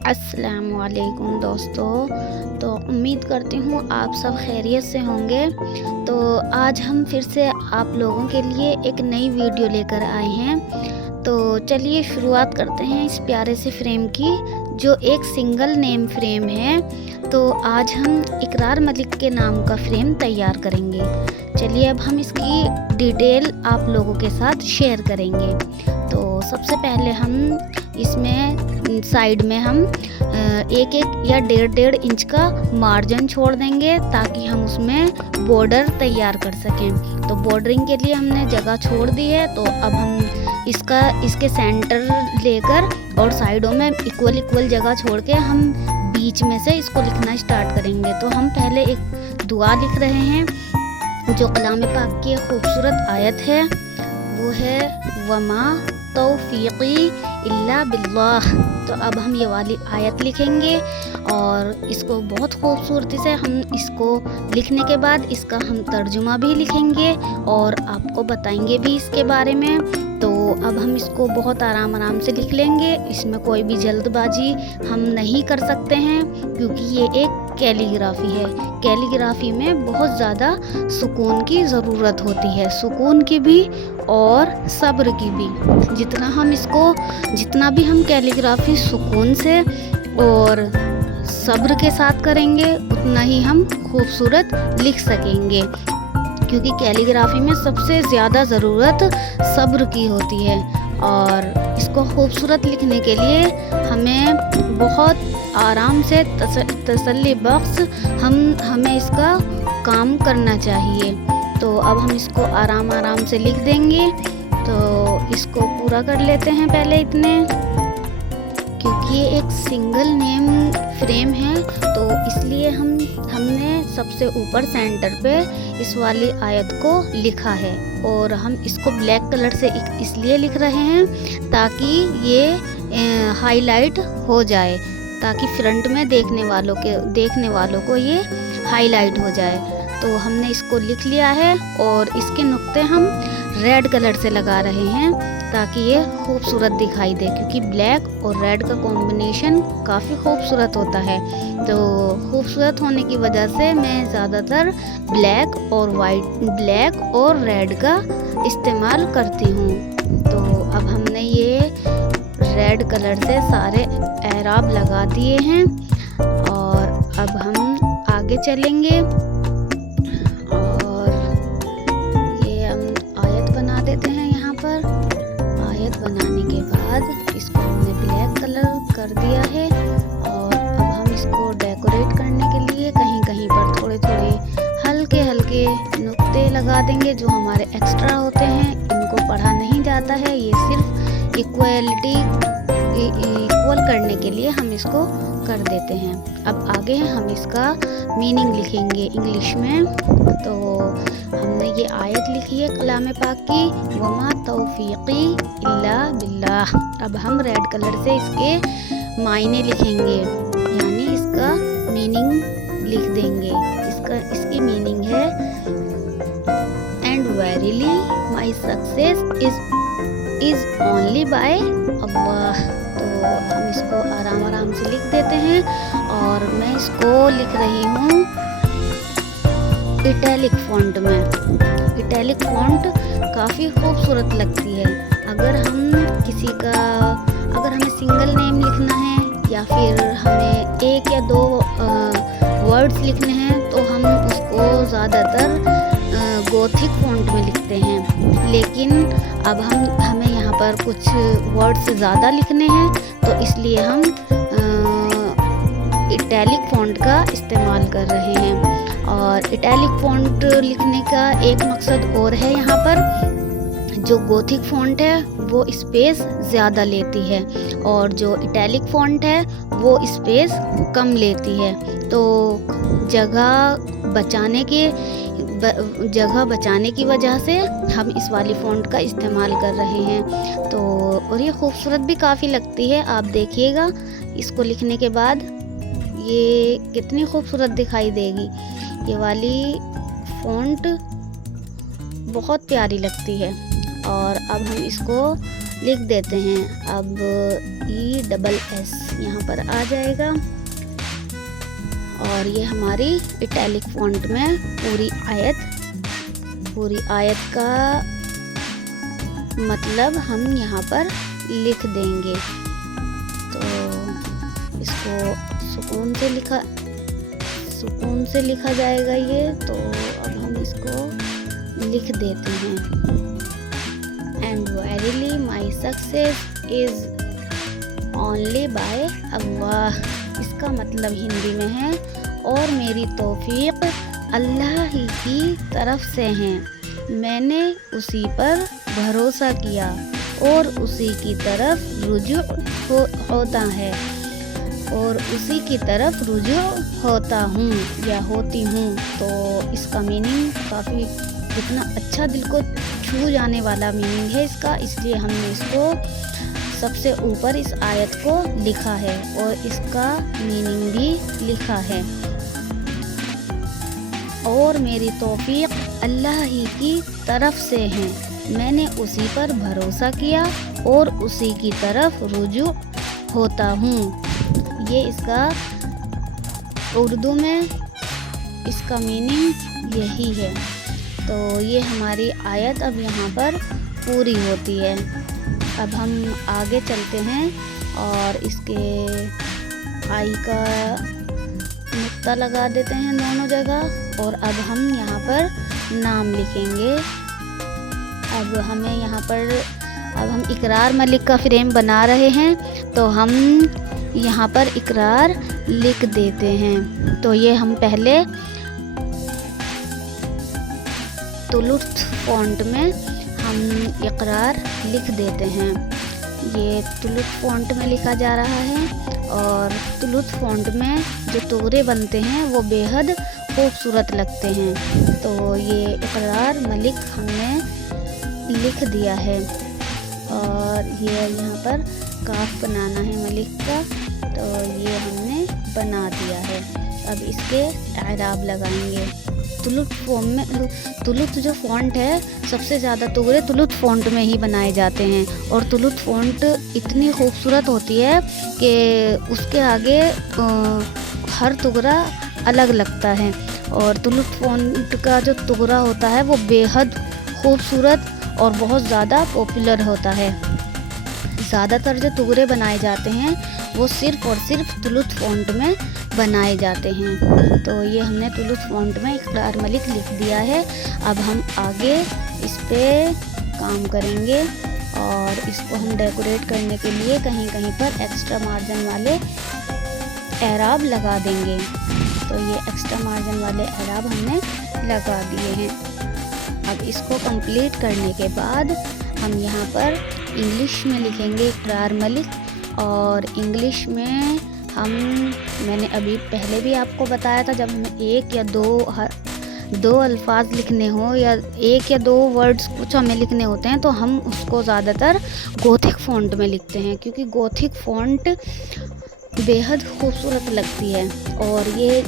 अस्सलामुअलैकुम दोस्तों। तो उम्मीद करती हूँ आप सब खैरियत से होंगे। तो आज हम फिर से आप लोगों के लिए एक नई वीडियो लेकर आए हैं। तो चलिए शुरुआत करते हैं इस प्यारे से फ्रेम की, जो एक सिंगल नेम फ्रेम है। तो आज हम इकरार मलिक के नाम का फ्रेम तैयार करेंगे। चलिए अब हम इसकी डिटेल आप लोगों के साथ शेयर करेंगे। तो सबसे पहले हम इसमें साइड में हम 1-1 या 1.5 इंच का मार्जिन छोड़ देंगे, ताकि हम उसमें बॉर्डर तैयार कर सकें। तो बॉर्डरिंग के लिए हमने जगह छोड़ दी है। तो अब हम इसके सेंटर लेकर और साइडों में इक्वल जगह छोड़ के हम बीच में से इसको लिखना स्टार्ट करेंगे। तो हम पहले एक दुआ लिख रहे हैं, जो कलाम पाक की खूबसूरत आयत है, वो है वमा तौफीकी इल्ला बिल्लाह। तो अब हम ये वाली आयत लिखेंगे और इसको बहुत खूबसूरती से हम इसको लिखने के बाद इसका हम तर्जुमा भी लिखेंगे और आपको बताएंगे भी इसके बारे में। तो अब हम इसको बहुत आराम से लिख लेंगे। इसमें कोई भी जल्दबाजी हम नहीं कर सकते हैं, क्योंकि ये एक कैलीग्राफी है। कैलीग्राफी में बहुत ज़्यादा सुकून की ज़रूरत होती है, सुकून की भी और सब्र की भी। जितना भी हम कैलीग्राफी सुकून से और सब्र के साथ करेंगे, उतना ही हम खूबसूरत लिख सकेंगे, क्योंकि कैलीग्राफी में सबसे ज़्यादा ज़रूरत सब्र की होती है। और इसको खूबसूरत लिखने के लिए हमें बहुत आराम से तसल्ली बख्श हमें इसका काम करना चाहिए। तो अब हम इसको आराम से लिख देंगे। तो इसको पूरा कर लेते हैं पहले इतने, क्योंकि ये एक सिंगल नेम फ्रेम है, तो इसलिए हमने सबसे ऊपर सेंटर पे इस वाली आयत को लिखा है। और हम इसको ब्लैक कलर से इसलिए लिख रहे हैं ताकि ये हाईलाइट हो जाए, ताकि फ्रंट में देखने वालों को ये हाईलाइट हो जाए। तो हमने इसको लिख लिया है और इसके नुक्ते हम रेड कलर से लगा रहे हैं, ताकि ये खूबसूरत दिखाई दे, क्योंकि ब्लैक और रेड का कॉम्बिनेशन काफ़ी खूबसूरत होता है। तो खूबसूरत होने की वजह से मैं ज़्यादातर ब्लैक और रेड का इस्तेमाल करती हूँ। तो अब हमने ये रेड कलर से सारे एराब लगा दिए हैं और अब हम आगे चलेंगे और ये हम आयत बना देते हैं। यहाँ पर आयत बनाने के बाद इसको हमने ब्लैक कलर कर दिया है और अब हम इसको डेकोरेट करने के लिए कहीं पर थोड़े हल्के नुक्ते लगा देंगे, जो हमारे एक्स्ट्रा होते हैं। इनको पढ़ा नहीं जाता है, ये सिर्फ इक्वल करने के लिए हम इसको कर देते हैं। अब आगे हम इसका मीनिंग लिखेंगे इंग्लिश में। तो हमने ये आयत लिखी है कलाम पाक की, वमा तौफीकी इल्ला बिल्लाह। अब हम रेड कलर से इसके मायने लिखेंगे, यानी इसका मीनिंग लिख देंगे। इसकी मीनिंग है, and verily my success is only by Allah. तो हम इसको आराम से लिख देते हैं और मैं इसको लिख रही हूँ इटैलिक फ़ॉन्ट में। इटैलिक फ़ॉन्ट काफ़ी खूबसूरत लगती है। अगर हमें सिंगल नेम लिखना है या फिर हमें 1 या 2 वर्ड्स लिखने हैं, तो हम उसको ज़्यादातर गोथिक फ़ॉन्ट में लिखते हैं। लेकिन अब हमें यहाँ पर कुछ वर्ड्स ज़्यादा लिखने हैं, तो इसलिए हम इटैलिक फ़ॉन्ट का इस्तेमाल कर रहे हैं। और इटैलिक फ़ॉन्ट लिखने का एक मकसद और है। यहाँ पर जो गोथिक फ़ॉन्ट है वो स्पेस ज़्यादा लेती है और जो इटैलिक फ़ॉन्ट है वो स्पेस कम लेती है। तो जगह बचाने की वजह से हम इस वाली फ़ॉन्ट का इस्तेमाल कर रहे हैं। तो और ये खूबसूरत भी काफ़ी लगती है। आप देखिएगा इसको लिखने के बाद ये कितनी खूबसूरत दिखाई देगी। ये वाली फ़ॉन्ट बहुत प्यारी लगती है। और अब हम इसको लिख देते हैं। अब ESS यहाँ पर आ जाएगा और ये हमारी इटैलिक फॉन्ट में पूरी आयत का मतलब हम यहाँ पर लिख देंगे। तो इसको सुकून से लिखा जाएगा ये। तो अब हम इसको लिख देते हैं। And verily my success is only by Allah. इसका मतलब हिंदी में है और मेरी तौफीक अल्लाह ही की तरफ से है। मैंने उसी पर भरोसा किया और उसी की तरफ रुजू होता है और उसी की तरफ रुजू होता हूँ या होती हूँ। तो इसका मीनिंग काफ़ी इतना अच्छा दिल को छू जाने वाला मीनिंग है इसका, इसलिए हमने इसको सबसे ऊपर इस आयत को लिखा है और इसका मीनिंग भी लिखा है। और मेरी तौफीक अल्लाह ही की तरफ से है। मैंने उसी पर भरोसा किया और उसी की तरफ रुजू होता हूँ। ये इसका उर्दू में इसका मीनिंग यही है। तो ये हमारी आयत अब यहाँ पर पूरी होती है। अब हम आगे चलते हैं और इसके आई का नुक्ता लगा देते हैं दोनों जगह और अब हम यहाँ पर नाम लिखेंगे। अब हम इकरार मलिक का फ्रेम बना रहे हैं तो हम यहाँ पर इकरार लिख देते हैं। तो ये हम पहले तुलुथ फॉन्ट में हम इकरार लिख देते हैं। ये तुलुथ फॉन्ट में लिखा जा रहा है और तुलुथ फॉन्ट में जो तुगरे बनते हैं वो बेहद खूबसूरत लगते हैं। तो ये इकरार मलिक हमने लिख दिया है और ये यहाँ पर काफ बनाना है मलिक का, तो ये हमने बना दिया है। अब इसके एराब लगाएंगे। तुलुथ जो फॉन्ट है सबसे ज़्यादा तुगरे तुलुथ फॉन्ट में ही बनाए जाते हैं और तुलुथ फॉन्ट इतनी खूबसूरत होती है कि उसके आगे हर तुगरा अलग लगता है। और तुलुथ फॉन्ट का जो तुगरा होता है वो बेहद खूबसूरत और बहुत ज़्यादा पॉपुलर होता है। ज़्यादातर जो तुगरे बनाए जाते हैं वो सिर्फ़ और सिर्फ तुलुथ फॉन्ट में बनाए जाते हैं। तो ये हमने तुलुथ फॉन्ट में इकरार मलिक लिख दिया है। अब हम आगे इस पे काम करेंगे और इसको हम डेकोरेट करने के लिए कहीं कहीं पर एक्स्ट्रा मार्जिन वाले एराब लगा देंगे। तो ये एक्स्ट्रा मार्जिन वाले एराब हमने लगा दिए हैं। अब इसको कंप्लीट करने के बाद हम यहाँ पर इंग्लिश में लिखेंगे इकरार मलिक और इंग्लिश में मैंने अभी पहले भी आपको बताया था, जब हमें एक या दो अल्फाज लिखने हो या एक या दो वर्ड्स कुछ हमें लिखने होते हैं तो हम उसको ज़्यादातर गोथिक फ़ॉन्ट में लिखते हैं, क्योंकि गोथिक फ़ॉन्ट बेहद खूबसूरत लगती है। और ये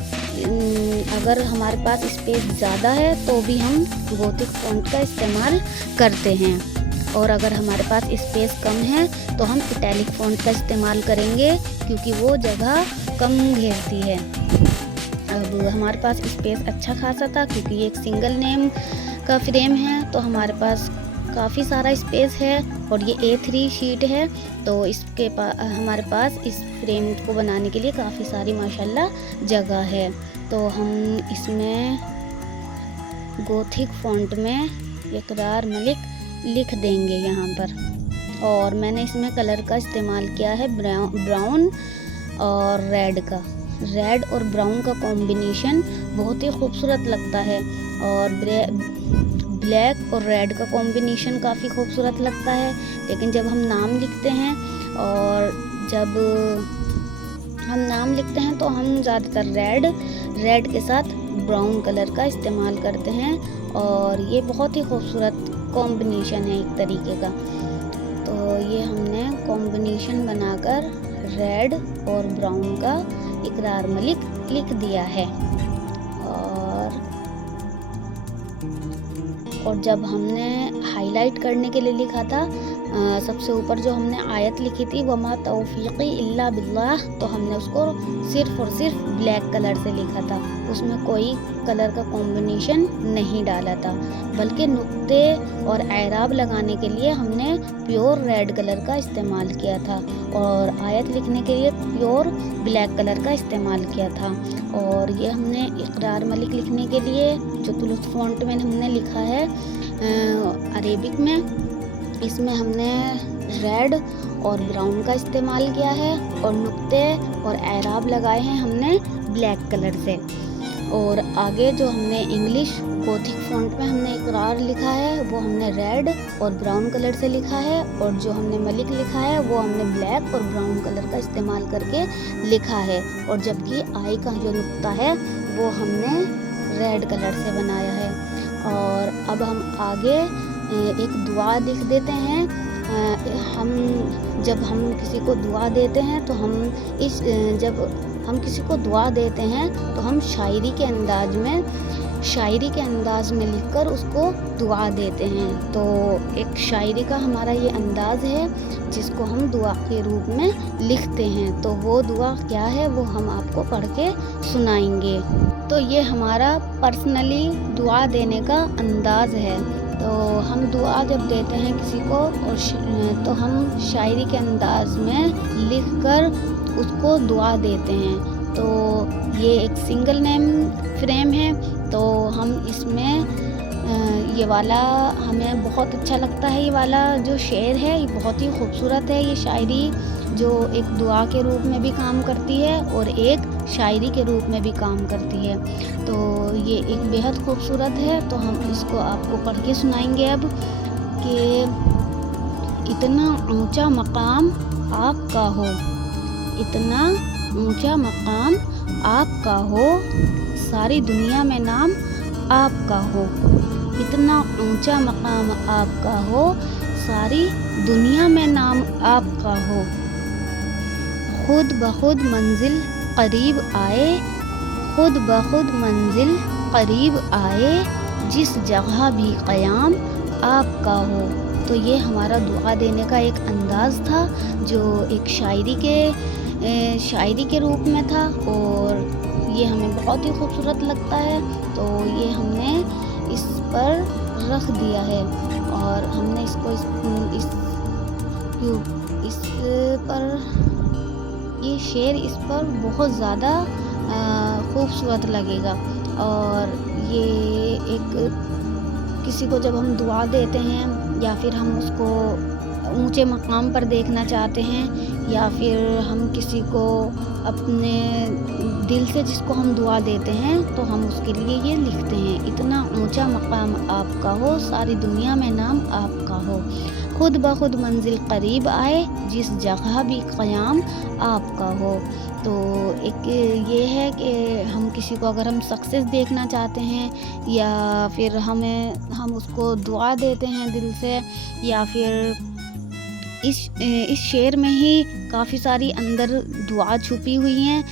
अगर हमारे पास स्पेस ज़्यादा है तो भी हम गोथिक फ़ॉन्ट का इस्तेमाल करते हैं, और अगर हमारे पास स्पेस कम है तो हम इटैलिक फ़ॉन्ट का इस्तेमाल करेंगे, क्योंकि वो जगह कम घेरती है। अब हमारे पास स्पेस अच्छा खासा था, क्योंकि ये एक सिंगल नेम का फ्रेम है तो हमारे पास काफ़ी सारा स्पेस है, और ये A3 शीट है तो इसके हमारे पास इस फ्रेम को बनाने के लिए काफ़ी सारी माशाल्लाह जगह है। तो हम इसमें गोथिक फ़ॉन्ट में इकरार मलिक लिख देंगे यहाँ पर। और मैंने इसमें कलर का इस्तेमाल किया है ब्राउन और रेड का। रेड और ब्राउन का कॉम्बिनेशन बहुत ही खूबसूरत लगता है, और ब्लैक और रेड का कॉम्बिनेशन काफ़ी खूबसूरत लगता है। लेकिन जब हम नाम लिखते हैं तो हम ज़्यादातर रेड के साथ ब्राउन कलर का इस्तेमाल करते हैं, और ये बहुत ही खूबसूरत कॉम्बिनेशन है एक तरीके का। तो ये हमने कॉम्बिनेशन बनाकर रेड और ब्राउन का इकरार मलिक लिख दिया है। और जब हमने हाईलाइट करने के लिए लिखा था सबसे ऊपर जो हमने आयत लिखी थी वमा तौफीक़ी इल्ला बिल्लाह, तो हमने उसको सिर्फ़ और सिर्फ ब्लैक कलर से लिखा था, उसमें कोई कलर का कॉम्बिनेशन नहीं डाला था, बल्कि नुक्ते और एराब लगाने के लिए हमने प्योर रेड कलर का इस्तेमाल किया था और आयत लिखने के लिए प्योर ब्लैक कलर का इस्तेमाल किया था। और ये हमने इक़रार मलिक लिखने के लिए जो तुलुस फ़ॉन्ट में हमने लिखा है अरेबिक में, इसमें हमने रेड और ब्राउन का इस्तेमाल किया है और नुक्ते और एराब लगाए हैं हमने ब्लैक कलर से। और आगे जो हमने इंग्लिश गोथिक फ़ॉन्ट में हमने इक़रार लिखा है वो हमने रेड और ब्राउन कलर से लिखा है, और जो हमने मलिक लिखा है वो हमने ब्लैक और ब्राउन कलर का इस्तेमाल करके लिखा है। और जबकि आई का जो नुक्ता है वो हमने रेड कलर से बनाया है। और अब हम आगे एक दुआ लिख देते हैं। जब हम किसी को दुआ देते हैं तो जब हम किसी को दुआ देते हैं तो हम शायरी के अंदाज में लिखकर उसको दुआ देते हैं। तो एक शायरी का हमारा ये अंदाज़ है जिसको हम दुआ के रूप में लिखते हैं। तो वो दुआ क्या है वो हम आपको पढ़ के सुनाएंगे। तो ये हमारा पर्सनली दुआ देने का अंदाज़ है। तो हम दुआ जब देते हैं किसी को और तो हम शायरी के अंदाज में लिखकर उसको दुआ देते हैं। तो ये एक सिंगल नेम फ्रेम है, तो हम इसमें ये वाला हमें बहुत अच्छा लगता है। ये वाला जो शेर है ये बहुत ही खूबसूरत है। ये शायरी जो एक दुआ के रूप में भी काम करती है और एक शायरी के रूप में भी काम करती है। तो ये एक बेहद खूबसूरत है। तो हम इसको आपको पढ़ के सुनाएंगे अब कि इतना ऊंचा मकाम आपका हो, इतना ऊंचा मकाम आपका हो, सारी दुनिया में नाम आपका हो, इतना ऊंचा मकाम आपका हो, सारी दुनिया में नाम आपका हो। खुद ब खुद मंजिल करीब आए, खुद ब खुद मंजिल करीब आए, जिस जगह भी क़याम आपका हो। तो ये हमारा दुआ देने का एक अंदाज़ था जो एक शायरी के रूप में था और ये हमें बहुत ही खूबसूरत लगता है। तो ये हमने इस पर रख दिया है और हमने इसको इस पर ये शेर इस पर बहुत ज़्यादा खूबसूरत लगेगा। और ये एक किसी को जब हम दुआ देते हैं या फिर हम उसको ऊंचे मकाम पर देखना चाहते हैं या फिर हम किसी को अपने दिल से जिसको हम दुआ देते हैं तो हम उसके लिए ये लिखते हैं, इतना ऊंचा मकाम आपका हो, सारी दुनिया में नाम आपका हो, खुद ब खुद मंजिल करीब आए, जिस जगह भी क़याम आपका हो। तो एक ये है कि हम किसी को अगर हम सक्सेस देखना चाहते हैं या फिर हम उसको दुआ देते हैं दिल से, या फिर इस शेर में ही काफ़ी सारी अंदर दुआ छुपी हुई हैं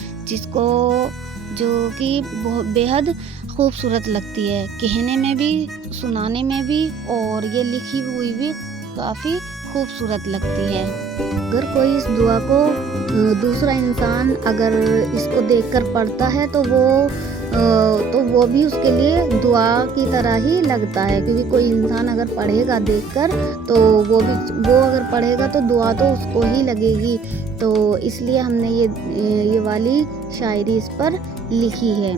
जो कि बहुत बेहद खूबसूरत लगती है, कहने में भी, सुनाने में भी, और ये लिखी हुई भी काफ़ी खूबसूरत लगती है। अगर कोई इस दुआ को दूसरा इंसान अगर इसको देखकर पढ़ता है तो वो भी उसके लिए दुआ की तरह ही लगता है, क्योंकि कोई इंसान अगर पढ़ेगा देखकर तो वो अगर पढ़ेगा तो दुआ तो उसको ही लगेगी। तो इसलिए हमने ये वाली शायरी इस पर लिखी है।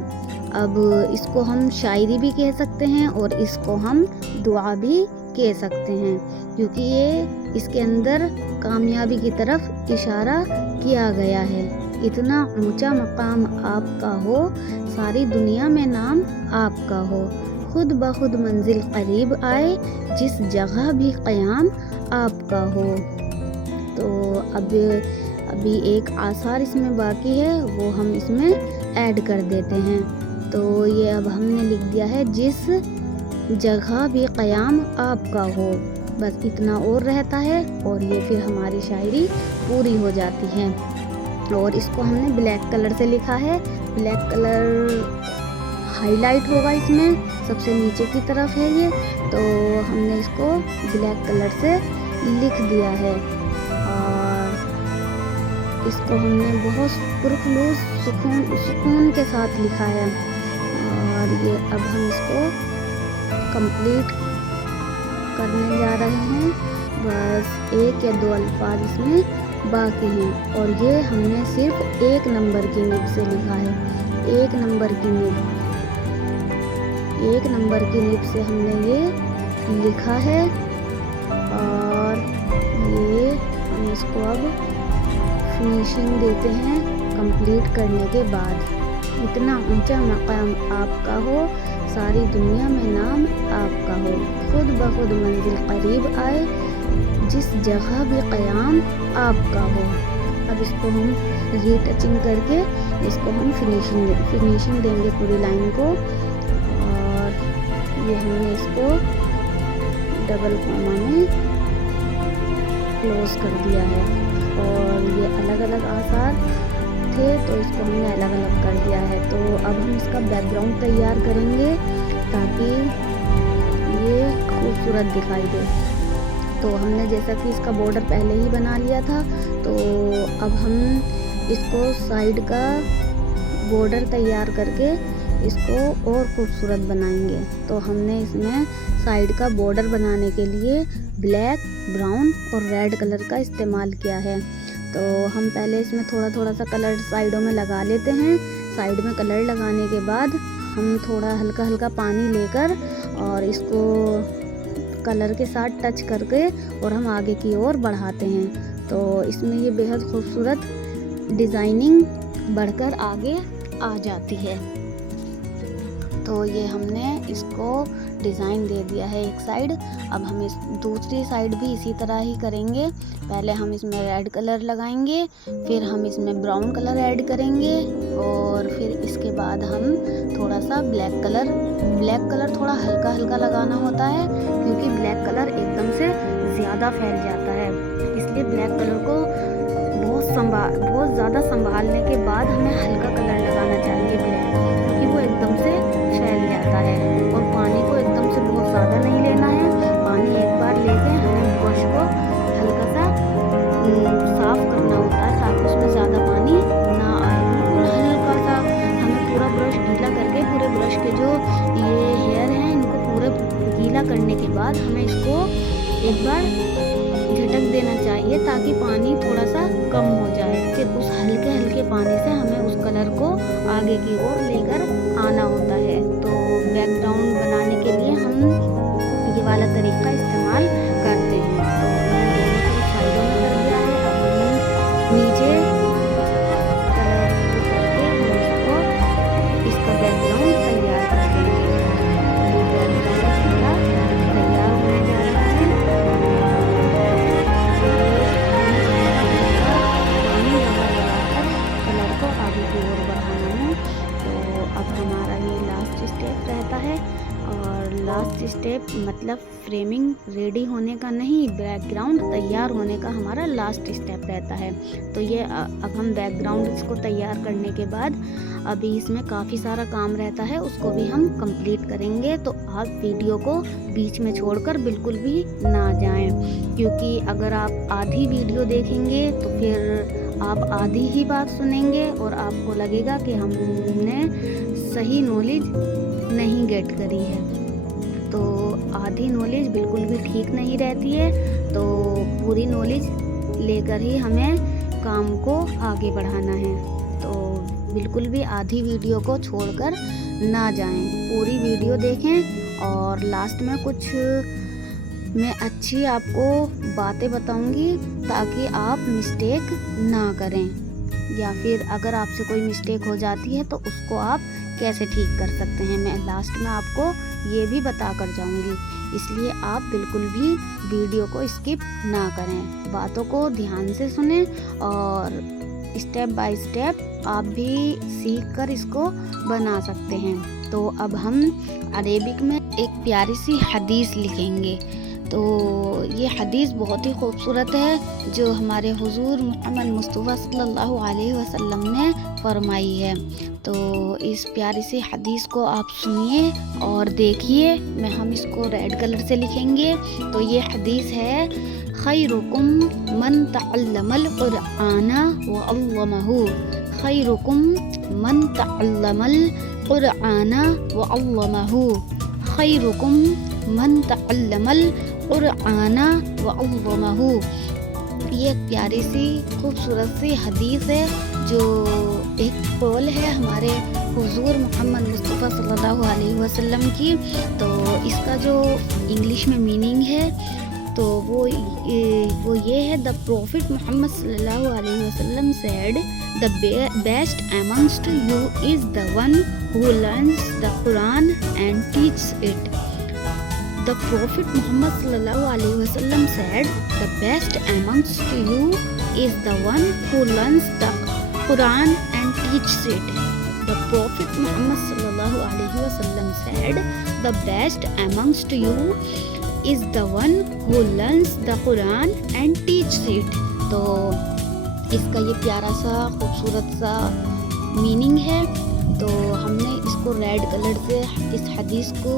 अब इसको हम शायरी भी कह सकते हैं और इसको हम दुआ भी कह सकते हैं, क्योंकि ये इसके अंदर कामयाबी की तरफ इशारा किया गया है। इतना ऊंचा मकाम आपका हो, सारी दुनिया में नाम आपका हो, खुद ब खुद मंजिल करीब आए, जिस जगह भी क़याम आपका हो। तो अभी एक आसार इसमें बाकी है, वो हम इसमें ऐड कर देते हैं। तो ये अब हमने लिख दिया है, जिस जगह भी क़याम आपका हो, बस इतना और रहता है और ये फिर हमारी शायरी पूरी हो जाती है। और इसको हमने ब्लैक कलर से लिखा है, ब्लैक कलर हाईलाइट होगा इसमें, सबसे नीचे की तरफ है ये, तो हमने इसको ब्लैक कलर से लिख दिया है और इसको हमने बहुत पुरखलूस सुकून के साथ लिखा है। और ये अब हम इसको कंप्लीट करने जा रहे हैं। बस 1 या 2 अल्फाज इसमें बाकी हैं और ये हमने सिर्फ 1 नंबर की निब से लिखा है। 1 नंबर की निब, 1 नंबर की निब से हमने ये लिखा है। और ये हम इसको अब फिनिशिंग देते हैं कंप्लीट करने के बाद। इतना ऊंचा मकाम आपका हो, सारी दुनिया में नाम आपका हो, खुद ब खुद मंजिल करीब आए, जिस जगह भी क़याम आपका हो। अब इसको हम रीटचिंग करके इसको हम फिनिशिंग देंगे पूरी लाइन को। और ये हमने इसको डबल कॉमा में क्लोज कर दिया है। और ये अलग अलग आसार थे तो इसको हमने अलग अलग कर दिया है। तो अब हम इसका बैकग्राउंड तैयार करेंगे ताकि ये खूबसूरत दिखाई दे। तो हमने जैसा कि इसका बॉर्डर पहले ही बना लिया था, तो अब हम इसको साइड का बॉर्डर तैयार करके इसको और खूबसूरत बनाएंगे। तो हमने इसमें साइड का बॉर्डर बनाने के लिए ब्लैक, ब्राउन और रेड कलर का इस्तेमाल किया है। तो हम पहले इसमें थोड़ा थोड़ा सा कलर साइडों में लगा लेते हैं। साइड में कलर लगाने के बाद हम थोड़ा हल्का हल्का पानी लेकर और इसको कलर के साथ टच करके और हम आगे की ओर बढ़ाते हैं। तो इसमें ये बेहद खूबसूरत डिज़ाइनिंग बढ़कर आगे आ जाती है। तो ये हमने इसको डिज़ाइन दे दिया है एक साइड। अब हम इस दूसरी साइड भी इसी तरह ही करेंगे। पहले हम इसमें रेड कलर लगाएंगे, फिर हम इसमें ब्राउन कलर ऐड करेंगे और फिर इसके बाद हम थोड़ा सा ब्लैक कलर थोड़ा हल्का हल्का लगाना होता है, क्योंकि ब्लैक कलर एकदम से ज़्यादा फैल जाता है। इसलिए ब्लैक कलर को बहुत ज़्यादा संभालने के बाद हमें हल्का कलर लगाना चाहिए ब्लैक, क्योंकि वो एकदम से फैल जाता है। और पानी को एकदम से बहुत ज़्यादा नहीं लेना है। पानी एक बार लेके हमें ब्रश को हल्का सा साफ करना होता है ताकि उसमें ज़्यादा पानी ना आए। बिल्कुल हल्का सा हमें पूरा ब्रश गीला करके पूरे ब्रश के जो ये हेयर हैं इनको पूरे गीला करने के बाद हमें इसको एक बार झटक देना चाहिए ताकि पानी थोड़ा सा कम हो जाए। फिर उस हल्के हल्के पानी से हमें उस कलर को आगे की ओर लेकर आना होता है। तो बैकग्राउंड बनाने के लिए हम ये वाला तरीका इस्तेमाल करते हैं। तो मैंने दोनों तरफ साइडों में कर दिया है। अब हम नीचे कलर करके हम इसका बैकग्राउंड तैयार कर देंगे। ये बैकग्राउंड हमारा तैयार होने जा रहा है। पानी लगाकर कलर को आगे की ओर बढ़ाना है। तो अब हमारा ये लास्ट स्टेप रहता है। और लास्ट स्टेप मतलब फ्रेमिंग रेडी होने का नहीं, बैकग्राउंड तैयार होने का हमारा लास्ट स्टेप रहता है। तो ये अब हम बैकग्राउंड इसको तैयार करने के बाद अभी इसमें काफ़ी सारा काम रहता है, उसको भी हम कंप्लीट करेंगे। तो आप वीडियो को बीच में छोड़कर बिल्कुल भी ना जाएं, क्योंकि अगर आप आधी वीडियो देखेंगे तो फिर आप आधी ही बात सुनेंगे और आपको लगेगा कि हमने सही नॉलेज नहीं गेट करी है। तो आधी नॉलेज बिल्कुल भी ठीक नहीं रहती है। तो पूरी नॉलेज लेकर ही हमें काम को आगे बढ़ाना है। तो बिल्कुल भी आधी वीडियो को छोड़कर ना जाएं, पूरी वीडियो देखें। और लास्ट में कुछ मैं अच्छी आपको बातें बताऊंगी ताकि आप मिस्टेक ना करें, या फिर अगर आपसे कोई मिस्टेक हो जाती है तो उसको आप कैसे ठीक कर सकते हैं, मैं लास्ट में आपको ये भी बता कर जाऊंगी। इसलिए आप बिल्कुल भी वीडियो को स्किप ना करें, बातों को ध्यान से सुनें और स्टेप बाय स्टेप आप भी सीख कर इसको बना सकते हैं। तो अब हम अरेबिक में एक प्यारी सी हदीस लिखेंगे। तो ये हदीस बहुत ही खूबसूरत है जो हमारे हुजूर मोहम्मद मुस्तफ़ा सल्लल्लाहु अलैहि वसल्लम ने फरमाई है। तो इस प्यारी सी हदीस को आप सुनिए और देखिए। हम इसको रेड कलर से लिखेंगे। तो ये हदीस है, खैरुकुम मन तअल्लमल कुरआना व अल्लमहु। खैरुकुम मन तअल्लमल कुरआना व अल्लमहु। खैरुकुम मन तअल्लमल कुरआना व अल्लमहु। ये एक प्यारी सी खूबसूरत सी हदीस है, जो एक कौल है हमारे हुजूर मोहम्मद मुस्तफ़ा सल्लल्लाहु अलैहि वसल्लम की। तो इसका जो इंग्लिश में मीनिंग है तो वो ये है, द प्रॉफिट मोहम्मद सल्लल्लाहु अलैहि वसल्लम said the best amongst you is the one who learns the Quran and teaches it. The Prophet Muhammad sallallahu alaihi wasallam said, "The best amongst you is the one who learns the Quran and teaches it." The Prophet Muhammad sallallahu alaihi wasallam said, "The best amongst you is the one who learns the Quran and teaches it." तो इसका ये प्यारा सा खूबसूरत सा meaning है। तो हमने इसको रेड कलर से इस हदीस को,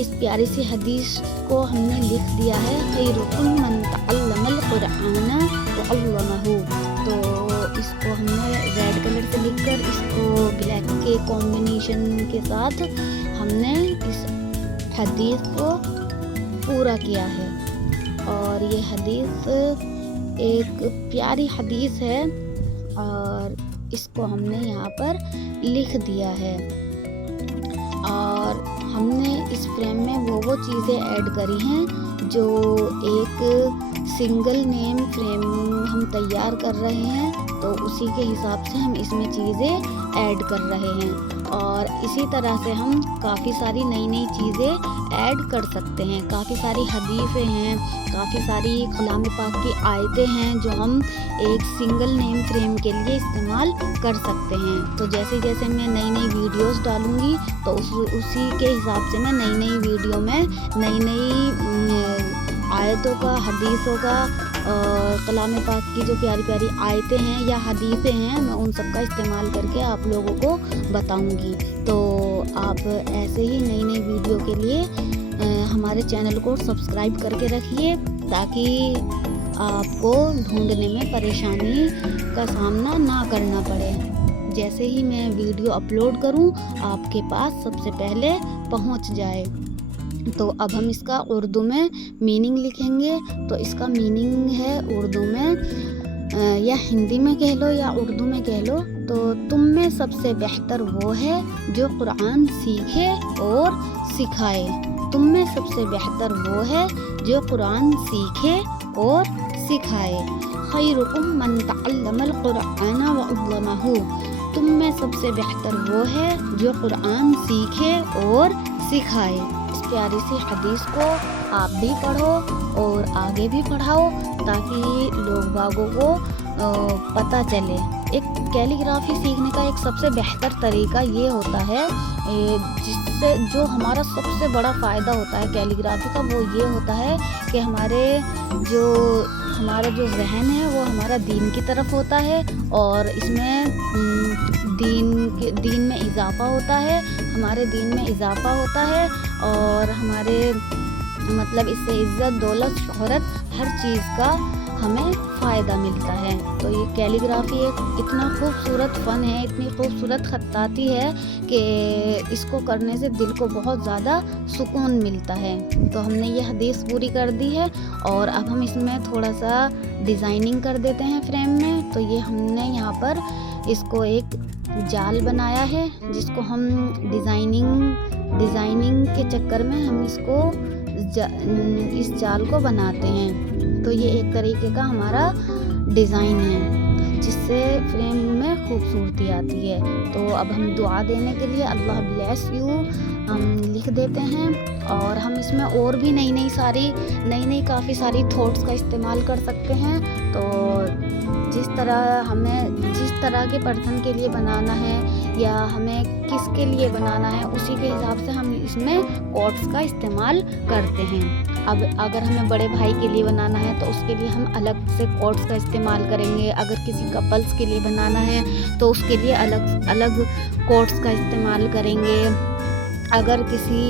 इस प्यारी सी हदीस को हमने लिख दिया है, खैरुकुम मन तअल्लमल कुरआना व अल्लमहु। तो इसको हमने रेड कलर से लिखकर इसको ब्लैक के कॉम्बिनेशन के साथ हमने इस हदीस को पूरा किया है। और ये हदीस एक प्यारी हदीस है और इसको हमने यहाँ पर लिख दिया है। और हमने इस फ्रेम में वो चीज़ें ऐड करी हैं जो एक सिंगल नेम फ्रेम हम तैयार कर रहे हैं, तो उसी के हिसाब से हम इसमें चीज़ें ऐड कर रहे हैं। और इसी तरह से हम काफ़ी सारी नई नई चीज़ें ऐड कर सकते हैं। काफ़ी सारी हदीसें हैं, काफ़ी सारी कलाम पाक की आयतें हैं जो हम एक सिंगल नेम फ्रेम के लिए इस्तेमाल कर सकते हैं। तो जैसे जैसे मैं नई नई वीडियोस डालूँगी तो उसी के हिसाब से मैं नई नई वीडियो में नई नई आयतों का, हदीसों का और कलाम पाक की जो प्यारी प्यारी आयतें हैं या हदीसें हैं, मैं उन सब का इस्तेमाल करके आप लोगों को बताऊंगी। तो आप ऐसे ही नई नई वीडियो के लिए हमारे चैनल को सब्सक्राइब करके रखिए, ताकि आपको ढूंढने में परेशानी का सामना ना करना पड़े। जैसे ही मैं वीडियो अपलोड करूं, आपके पास सबसे पहले पहुंच जाए। तो अब हम इसका उर्दू में मीनिंग लिखेंगे। तो इसका मीनिंग है उर्दू में, या हिंदी में कह लो या उर्दू में कह लो, तो तुम में सबसे बेहतर वो है जो कुरान सीखे और सिखाए। तुम में सबसे बेहतर वो है जो कुरान सीखे और सिखाए। खैरुकुम मन तअल्लमल कुरआना व अल्लमहु। तुम में सबसे बेहतर वो है जो कुरान सीखे और सिखाए। इस प्यारी सी हदीस को आप भी पढ़ो और आगे भी पढ़ाओ, ताकि लोग बागों को पता चले। एक कैलीग्राफी सीखने का एक सबसे बेहतर तरीका ये होता है, जिससे जो हमारा सबसे बड़ा फ़ायदा होता है कैलीग्राफी का, वो ये होता है कि हमारा जो जहन है वो हमारा दीन की तरफ होता है, और इसमें दीन में इजाफ़ा होता है, हमारे दीन में इजाफ़ा होता है, और हमारे मतलब इससे इज़्ज़त, दौलत, शोहरत, हर चीज़ का हमें फ़ायदा मिलता है। तो ये कैलीग्राफी एक इतना खूबसूरत फ़न है, इतनी खूबसूरत ख़त्ताती है कि इसको करने से दिल को बहुत ज़्यादा सुकून मिलता है। तो हमने ये हदीस पूरी कर दी है, और अब हम इसमें थोड़ा सा डिज़ाइनिंग कर देते हैं फ्रेम में। तो ये हमने यहाँ पर इसको एक जाल बनाया है, जिसको हम डिज़ाइनिंग के चक्कर में हम इस जाल को बनाते हैं। तो ये एक तरीके का हमारा डिज़ाइन है, जिससे फ्रेम में खूबसूरती आती है। तो अब हम दुआ देने के लिए अल्लाह ब्लेस यू हम लिख देते हैं, और हम इसमें और भी नई काफ़ी सारी थॉट्स का इस्तेमाल कर सकते हैं। तो जिस तरह के पर्सन के लिए बनाना है या हमें किसके लिए बनाना है, उसी के हिसाब से हम इसमें कोट्स का इस्तेमाल करते हैं। अब अगर हमें बड़े भाई के लिए बनाना है तो उसके लिए हम अलग से कोट्स का इस्तेमाल करेंगे। अगर किसी कपल्स के लिए बनाना है तो उसके लिए अलग अलग कोट्स का इस्तेमाल करेंगे। अगर किसी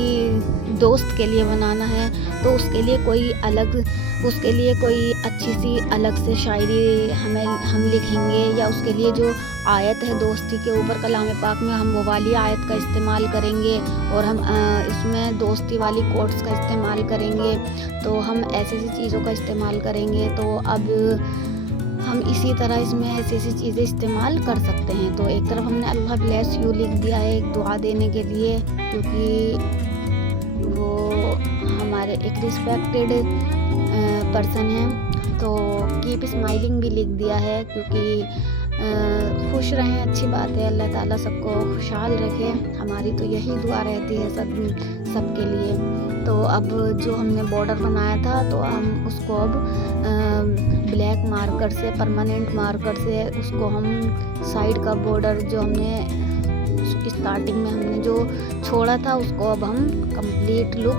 दोस्त के लिए बनाना है तो उसके लिए कोई अच्छी सी अलग से शायरी हम लिखेंगे, या उसके लिए जो आयत है दोस्ती के ऊपर कलाम पाक में, हम वो वाली आयत का इस्तेमाल करेंगे और हम इसमें दोस्ती वाली कोट्स का इस्तेमाल करेंगे। तो हम ऐसी चीज़ों का इस्तेमाल करेंगे। तो अब हम इसी तरह इसमें ऐसी चीज़ें इस्तेमाल कर सकते हैं। तो एक तरफ हमने अल्लाह ब्लेस यू लिख दिया है एक दुआ देने के लिए, क्योंकि वो हमारे एक रिस्पेक्टेड पर्सन हैं। तो कीप स्माइलिंग भी लिख दिया है, क्योंकि खुश रहें, अच्छी बात है, अल्लाह ताला सबको खुशहाल रखे। हमारी तो यही दुआ रहती है सबके लिए। तो अब जो हमने बॉर्डर बनाया था तो हम उसको अब ब्लैक मार्कर से, परमानेंट मार्कर से उसको हम साइड का बॉर्डर जो हमने स्टार्टिंग में हमने जो छोड़ा था उसको अब हम कंप्लीट लुक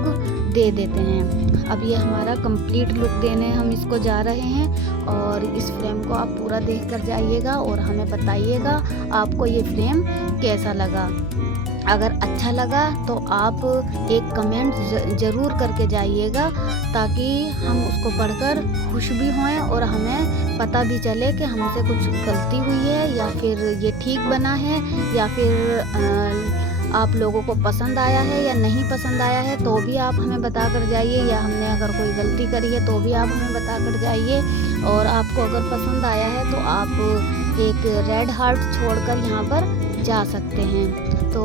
दे देते हैं। अब ये हमारा कंप्लीट लुक देने हम इसको जा रहे हैं और इस फ्रेम को आप पूरा देख कर जाइएगा और हमें बताइएगा आपको ये फ्रेम कैसा लगा। अगर अच्छा लगा तो आप एक कमेंट ज़रूर करके जाइएगा, ताकि हम उसको पढ़कर खुश भी होएं और हमें पता भी चले कि हमसे कुछ गलती हुई है या फिर ये ठीक बना है, या फिर आप लोगों को पसंद आया है या नहीं पसंद आया है, तो भी आप हमें बता कर जाइए। या हमने अगर कोई गलती करी है तो भी आप हमें बता कर जाइए। और आपको अगर पसंद आया है तो आप एक रेड हार्ट छोड़कर यहाँ पर जा सकते हैं। तो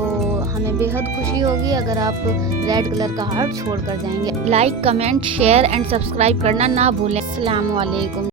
हमें बेहद खुशी होगी अगर आप रेड कलर का हार्ट छोड़ कर जाएंगे। Like, comment, share and subscribe करना ना भूलें। अस्सलाम वालेकुम।